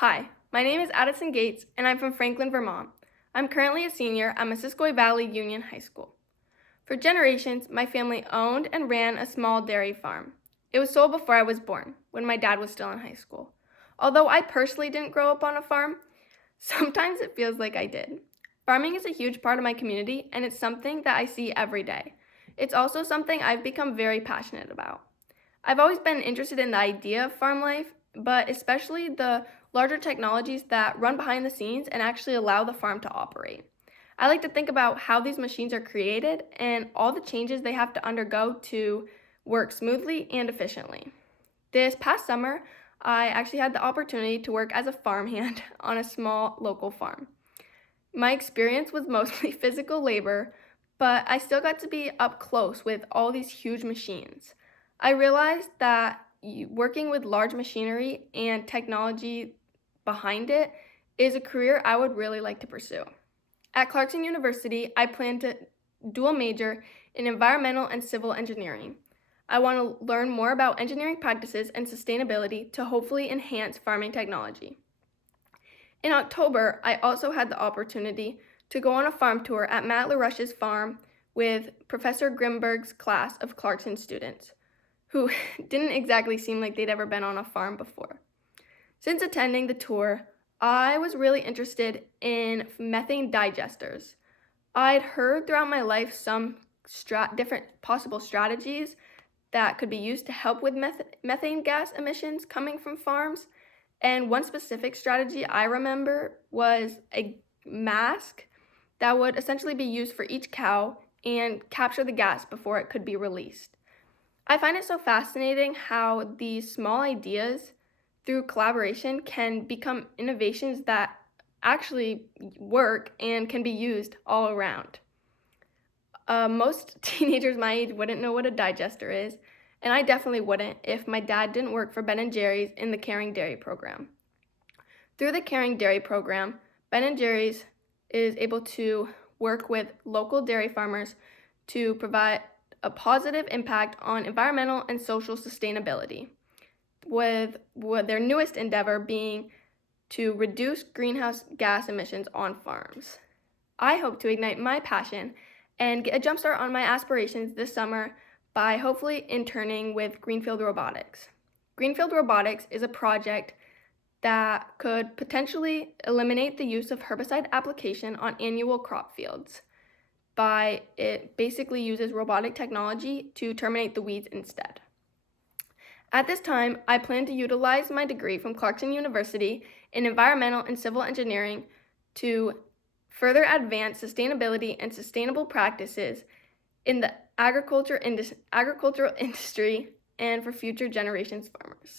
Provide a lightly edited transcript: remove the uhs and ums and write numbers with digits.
Hi, my name is Addison Gates, and I'm from Franklin, Vermont. I'm currently a senior at Missisquoi Valley Union High School. For generations, my family owned and ran a small dairy farm. It was sold before I was born, when my dad was still in high school. Although I personally didn't grow up on a farm, sometimes it feels like I did. Farming is a huge part of my community, and it's something that I see every day. It's also something I've become very passionate about. I've always been interested in the idea of farm life, but especially the larger technologies that run behind the scenes and actually allow the farm to operate. I like to think about how these machines are created and all the changes they have to undergo to work smoothly and efficiently. This past summer, I actually had the opportunity to work as a farmhand on a small local farm. My experience was mostly physical labor, but I still got to be up close with all these huge machines. I realized that working with large machinery and technology behind it is a career I would really like to pursue. At Clarkson University, I plan to dual major in environmental and civil engineering. I want to learn more about engineering practices and sustainability to hopefully enhance farming technology. In October, I also had the opportunity to go on a farm tour at Matt LaRush's farm with Professor Grimberg's class of Clarkson students, who didn't exactly seem like they'd ever been on a farm before. Since attending the tour, I was really interested in methane digesters. I'd heard throughout my life some different possible strategies that could be used to help with methane gas emissions coming from farms. And one specific strategy I remember was a mask that would essentially be used for each cow and capture the gas before it could be released. I find it so fascinating how these small ideas, through collaboration, can become innovations that actually work and can be used all around. Most teenagers my age wouldn't know what a digester is, and I definitely wouldn't if my dad didn't work for Ben& Jerry's in the Caring Dairy program. Through the Caring Dairy program, Ben& Jerry's is able to work with local dairy farmers to provide a positive impact on environmental and social sustainability, with their newest endeavor being to reduce greenhouse gas emissions on farms. I hope to ignite my passion and get a jumpstart on my aspirations this summer by hopefully interning with Greenfield Robotics. Greenfield Robotics is a project that could potentially eliminate the use of herbicide application on annual crop fields by it basically uses robotic technology to terminate the weeds instead. At this time, I plan to utilize my degree from Clarkson University in environmental and civil engineering to further advance sustainability and sustainable practices in the agricultural industry and for future generations farmers.